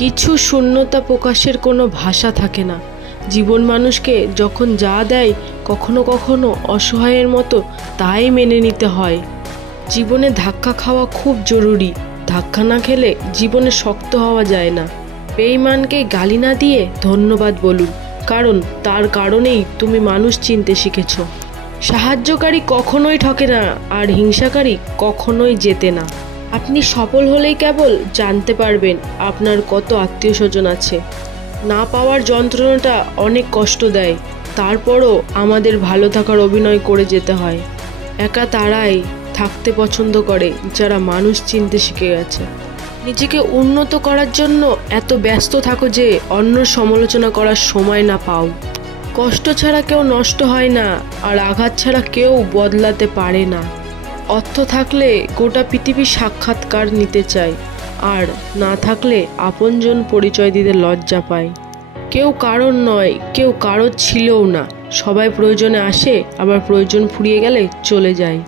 কিছু শূন্যতা প্রকাশের কোনো ভাষা থাকে না। জীবন মানুষকে যখন যা দেয় কখনো কখনো অসহায়ের মতো তাই মেনে নিতে হয়। জীবনে ধাক্কা খাওয়া খুব জরুরি। ধাক্কা না খেলে জীবনে শক্ত হওয়া যায় না। বেঈমানকে গালি না দিয়ে ধন্যবাদ বলুন, কারণ তার কারণেই তুমি মানুষ চিনতে শিখেছ। সাহায্যকারী কখনোই ঠকে না, আর হিংসাকারী কখনোই জেতে না। আপনি সফল হলেই কেবল জানতে পারবেন আপনার কত আত্মীয় স্বজন আছে। না পাওয়ার যন্ত্রণাটা অনেক কষ্ট দেয়, তারপরও আমাদের ভালো থাকার অভিনয় করে যেতে হয়। একা তারাই থাকতে পছন্দ করে যারা মানুষ চিনতে শিখে গেছে। নিজেকে উন্নত করার জন্য এত ব্যস্ত থাকো যে অন্যর সমালোচনা করার সময় না পাও। কষ্ট ছাড়া কেউ নষ্ট হয় না, আর আঘাত ছাড়া কেউ বদলাতে পারে না। অর্থ থাকলে গোটা পৃথিবীর সাক্ষাৎকার নিতে চায়, আর না থাকলে আপনজন পরিচয় দিতে লজ্জা পায়। কেউ কারোর নয়, কেউ কারোর ছিলও না। সবাই প্রয়োজনে আসে, আবার প্রয়োজন ফুরিয়ে গেলে চলে যায়।